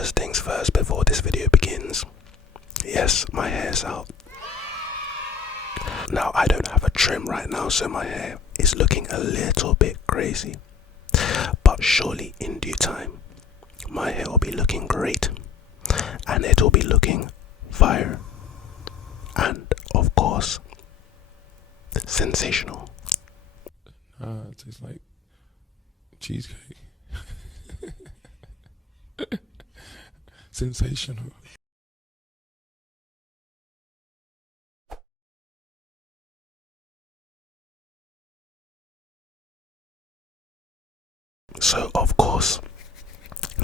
First things first, before this video begins, yes, my hair's out. Now, I don't have a trim right now, so my hair is looking a little bit crazy. But surely in due time, my hair will be looking great. And it will be looking fire. And, of course, sensational. It tastes like cheesecake. Sensational. So, of course,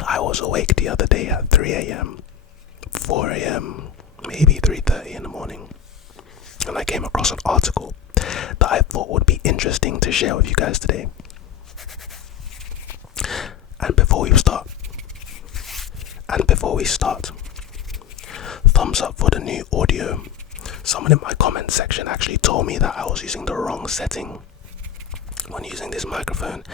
I was awake the other day at 3 a.m., 4 a.m., maybe 3:30 in the morning. And I came across an article that I thought would be interesting to share with you guys today. And before we start, thumbs up for the new audio. Someone in my comment section actually told me that I was using the wrong setting when using this microphone.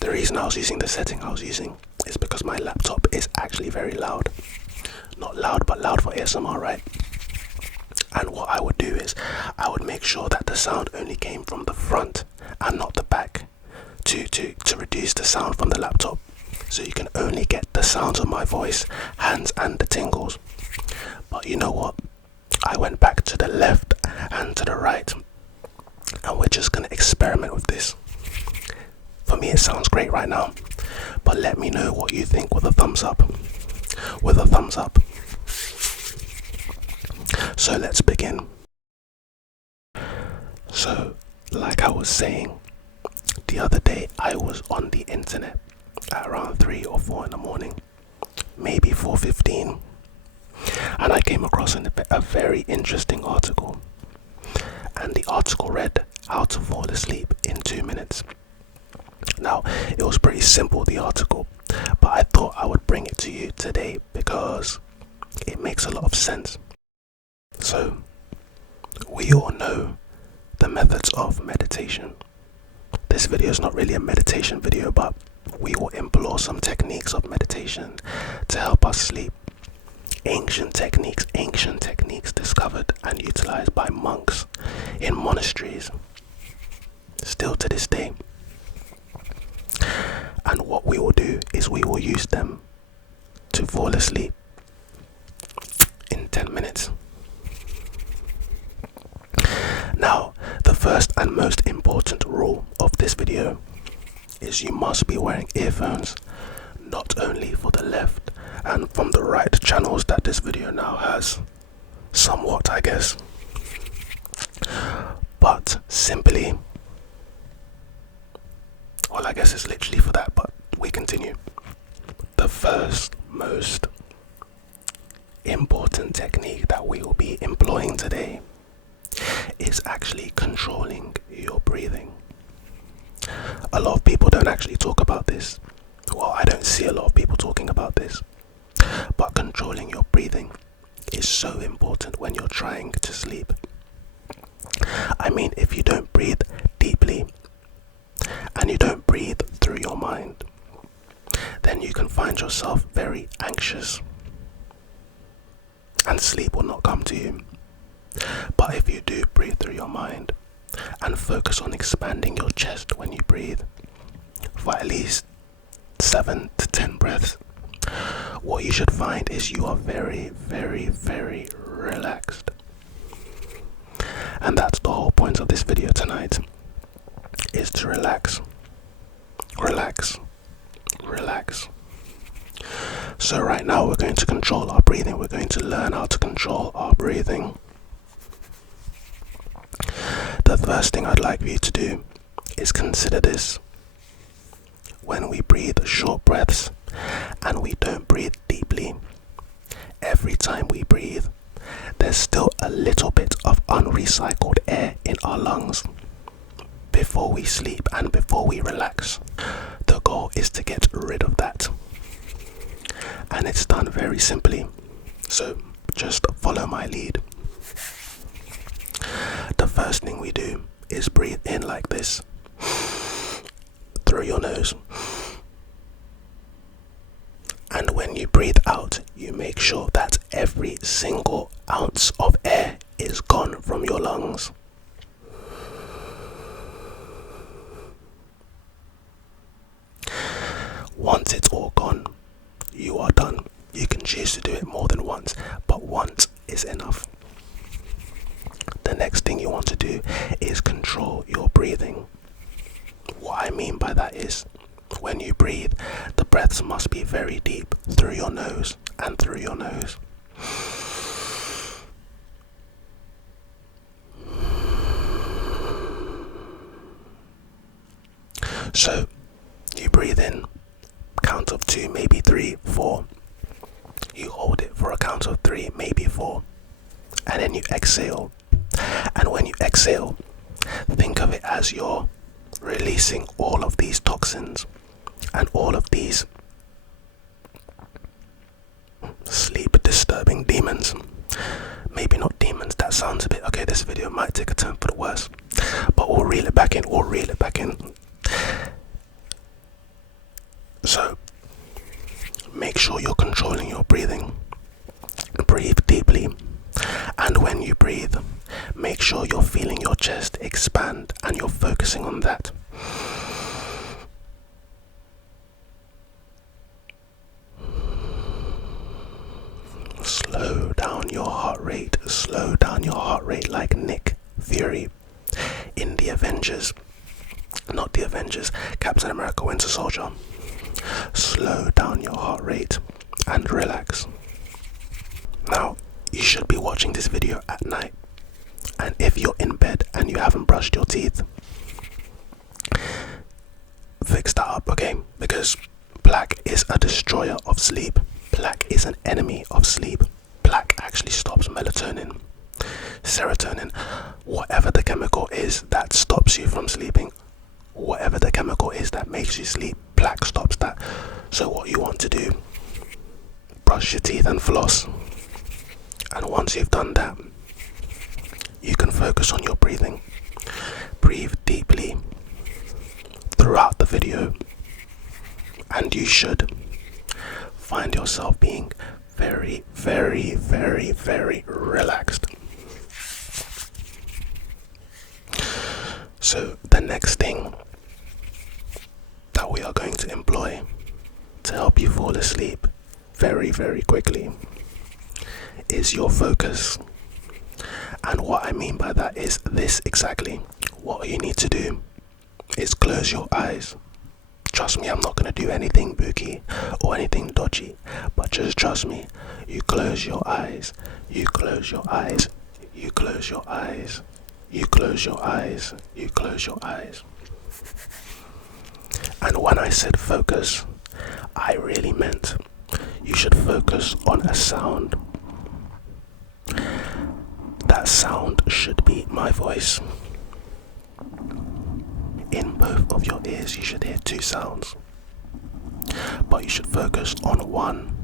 The reason I was using the setting I was using is because my laptop is actually very loud. Not loud, but loud for ASMR, right? And what I would do is I would make sure that the sound only came from the front and not the back to reduce the sound from the laptop. So you can only get the sounds of my voice, hands and the tingles. But you know what? I went back to the left and to the right, and we're just gonna experiment with this. For me it sounds great right now, but let me know what you think with a thumbs up. So let's begin. So, like I was saying, the other day I was on the internet at around 3 or 4 in the morning, maybe 4:15, and I came across a very interesting article. And the article read how to fall asleep in 2 minutes. Now, it was pretty simple, the article, but I thought I would bring it to you today because it makes a lot of sense. So, we all know the methods of meditation. This video is not really a meditation video, but we will employ some techniques of meditation to help us sleep. Ancient techniques discovered and utilized by monks in monasteries, still to this day. And what we will do is we will use them to fall asleep in 10 minutes. Now, the first and most important rule of this video is you must be wearing earphones, not only for the left and from the right channels that this video now has, somewhat I guess, but simply, well, I guess it's literally for that, but we continue. The first most important technique that we will be employing today is actually controlling your breathing. A lot of people don't actually talk about this. Well, I don't see a lot of people talking about this. But controlling your breathing is so important when you're trying to sleep. I mean, if you don't breathe deeply and you don't breathe through your mind, then you can find yourself very anxious and sleep will not come to you. But if you do breathe through your mind and focus on expanding your chest when you breathe for at least 7 to 10 breaths, what you should find is you are very, very, very relaxed. And that's the whole point of this video tonight, is to relax. So right now we're going to control our breathing. We're going to learn how to control our breathing. The first thing I'd like you to do is consider this. When we breathe short breaths and we don't breathe deeply, every time we breathe, there's still a little bit of unrecycled air in our lungs before we sleep and before we relax. The goal is to get rid of that. And it's done very simply. So just follow my lead. The first thing we do is breathe in like this, through your nose. And when when you breathe out, you make sure that every single ounce of air is gone from your lungs. Once it's all gone, you are done. You can choose to do it more than once, but once is enough. The next thing you want to do is control your breathing. What I mean by that is, when you breathe, the breaths must be very deep through your nose and through your nose. So, you breathe in, count of 2, maybe 3, 4. You hold it for a count of 3, maybe 4. And then you exhale. And when you exhale, think of it as you're releasing all of these toxins and all of these sleep disturbing demons. Maybe not demons, that sounds a bit, okay, this video might take a turn for the worse, but we'll reel it back in, So, make sure you're controlling your breathing. Breathe deeply, and when you breathe, make sure you're feeling your chest expand and you're focusing on that. Slow down your heart rate like Nick Fury in the Avengers. Not the Avengers, Captain America Winter Soldier. Slow down your heart rate and relax. Now, you should be watching this video at night, and if you're in bed and you haven't brushed your teeth, fix that up, okay? Because black is a destroyer of sleep. Black is an enemy of sleep. Black actually stops melatonin, serotonin, whatever the chemical is that stops you from sleeping, whatever the chemical is that makes you sleep, black stops that. So what you want to do, brush your teeth and floss. And once you've done that, you can focus on your breathing. Breathe deeply throughout the video, and you should find yourself being very, very, very, very relaxed. So the next thing that we are going to employ to help you fall asleep very, very quickly is your focus. And what I mean by that is this exactly. What you need to do is close your eyes. Trust me, I'm not going to do anything booky or anything dodgy, but just trust me. You close your eyes, you close your eyes, you close your eyes, you close your eyes, you close your eyes. And when I said focus, I really meant you should focus on a sound. That sound should be my voice. In both of your ears you should hear 2 sounds, but you should focus on one,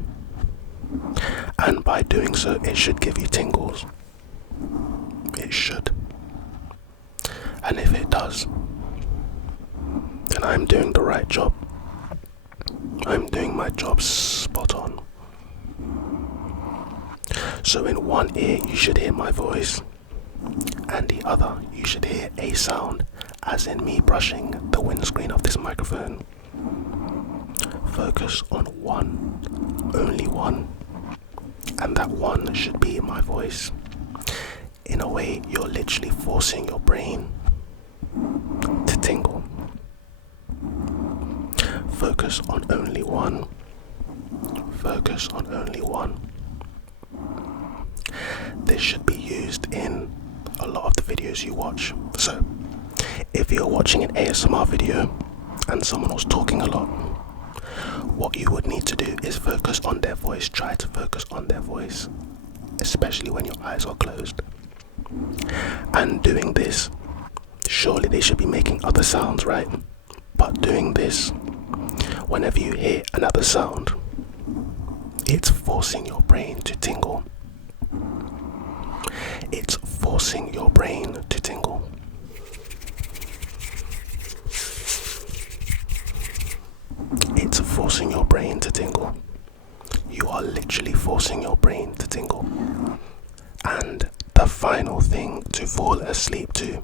and by doing so it should give you tingles. It should. And if it does, then I'm doing the right job. I'm doing my job spot on. So in one ear you should hear my voice, and the other you should hear a sound, as in me brushing the windscreen of this microphone. Focus on one, only one, and that one should be my voice. In a way, you're literally forcing your brain to tingle. Focus on only one. Focus on only one. This should be used in a lot of the videos you watch. So, if you're watching an ASMR video and someone was talking a lot, what you would need to do is focus on their voice. Try to focus on their voice, especially when your eyes are closed. And doing this, surely they should be making other sounds, right? But doing this, whenever you hear another sound, it's forcing your brain to tingle. It's forcing your brain to tingle. It's forcing your brain to tingle. you are literally forcing your brain to tingle. And the final thing to fall asleep to,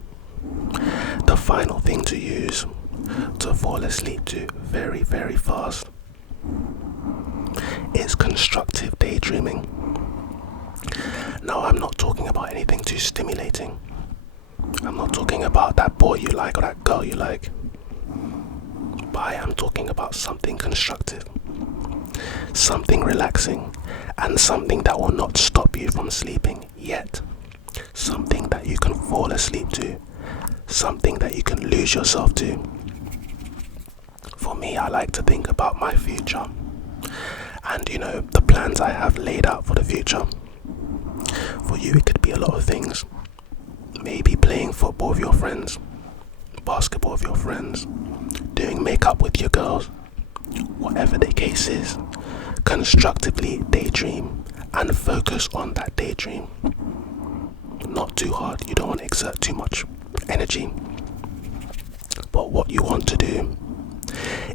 the final thing to use to fall asleep to very, very fast is constructive daydreaming. Now, I'm not talking about anything too stimulating. I'm not talking about that boy you like or that girl you like. But I am talking about something constructive, something relaxing, and something that will not stop you from sleeping yet. Something that you can fall asleep to, something that you can lose yourself to. For me, I like to think about my future and, the plans I have laid out for the future. For you, it could be a lot of things. Maybe playing football with your friends, basketball with your friends, doing makeup with your girls. Whatever the case is, constructively daydream and focus on that daydream. Not too hard, you don't want to exert too much energy. But what you want to do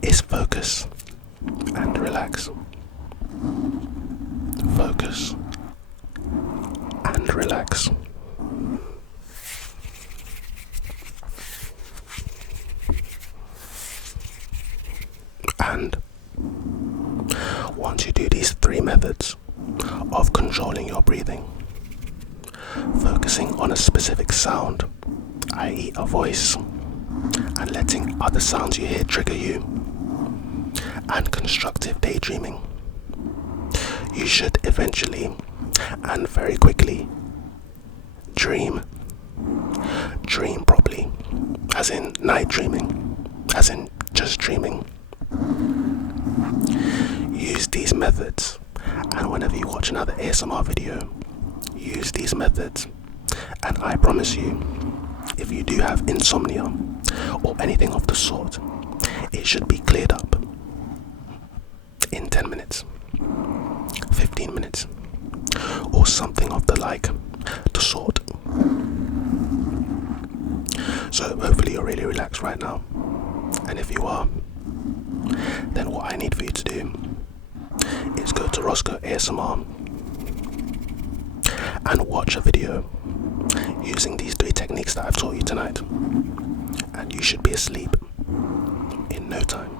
is focus and relax. Focus and relax. And once you do these 3 methods of controlling your breathing, focusing on a specific sound, i.e. a voice, and letting other sounds you hear trigger you, and constructive daydreaming, you should eventually and very quickly dream properly, as in night dreaming, as in just dreaming. Use these methods, and whenever you watch another ASMR video, use these methods, and I promise you, if you do have insomnia or anything of the sort, it should be cleared up in 10 minutes, 15 minutes, or something of the sort. So hopefully you're really relaxed right now, and if you are, then what I need for you to do is go to Roscoe ASMR and watch a video using these 3 techniques that I've taught you tonight, and you should be asleep in no time.